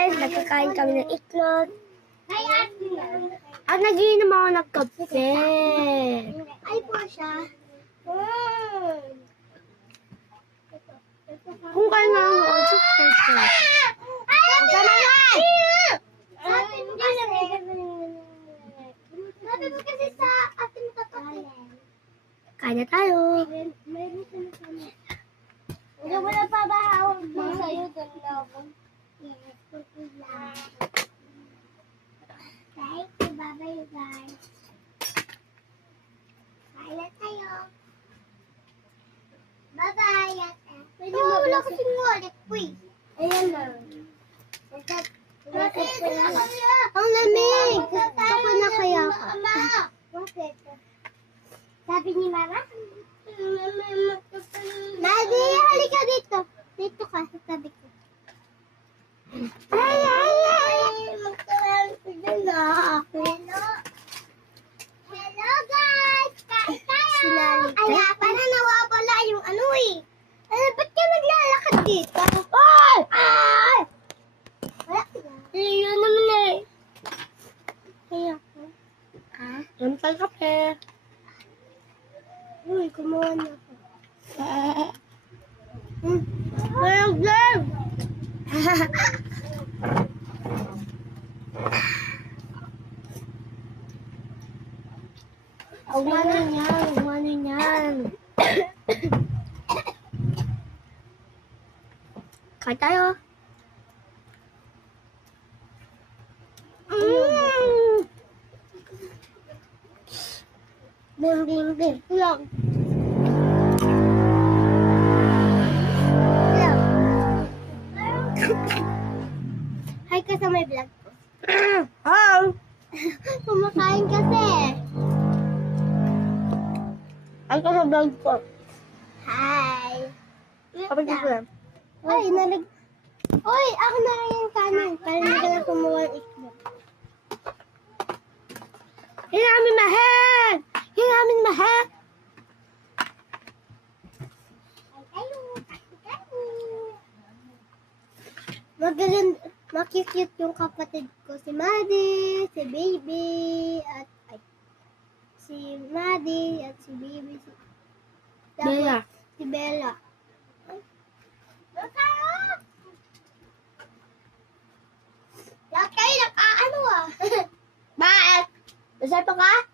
guys, nagkakain kami ng itlog. At nagiinom ako ng kape. Ay po siya. Kung kayo nga ang subscribe ko. Sabi mo kasi sa ating tatay. Kain na tayo. Hindi mo na pabahawag mo sa'yo doon na ako. Guys, bye-bye guys. Kain na tayo. Bye-bye. Pwede mo wala kasing wallet po eh. Ayan na. Ang lamig. Ako na kaya ka. Bakit? Sabi ni Mama? Madi, halika dito. Dito ka sa tabi ko. Ay! Magkaroon ko dyan na. Hello guys! Kain tayo! Sinali ka? Ay, para nawawala yung ano eh. Ba't ka naglalakad dito? Ay! Ay! Wala. Iyon naman eh. Kaya ko. Ano tayo kape? Uy, kumuha na ako. Mayroong vlog! Huwag mo na yan. Huwag mo na yan. Kain tayo. Bing, bing, bing. Lang. Hi ka sa may vlog ko. Hi! Kumakain kasi. Ang ka sa vlog ko. Hi. Kapag ko lang. Ay, Uy, ako na lang yung kanin. Para hindi ka na kumuha ng itlog. Hinamin mahal! Hinamin mahal! Magaganda, makikute yung kapatid ko. Si Maddie, si Baby, at si Maddie, at si Baby. Tapos, Bella. Si Bella. Lahat kayo nakaano ah. Bakit? Masaya pa ka?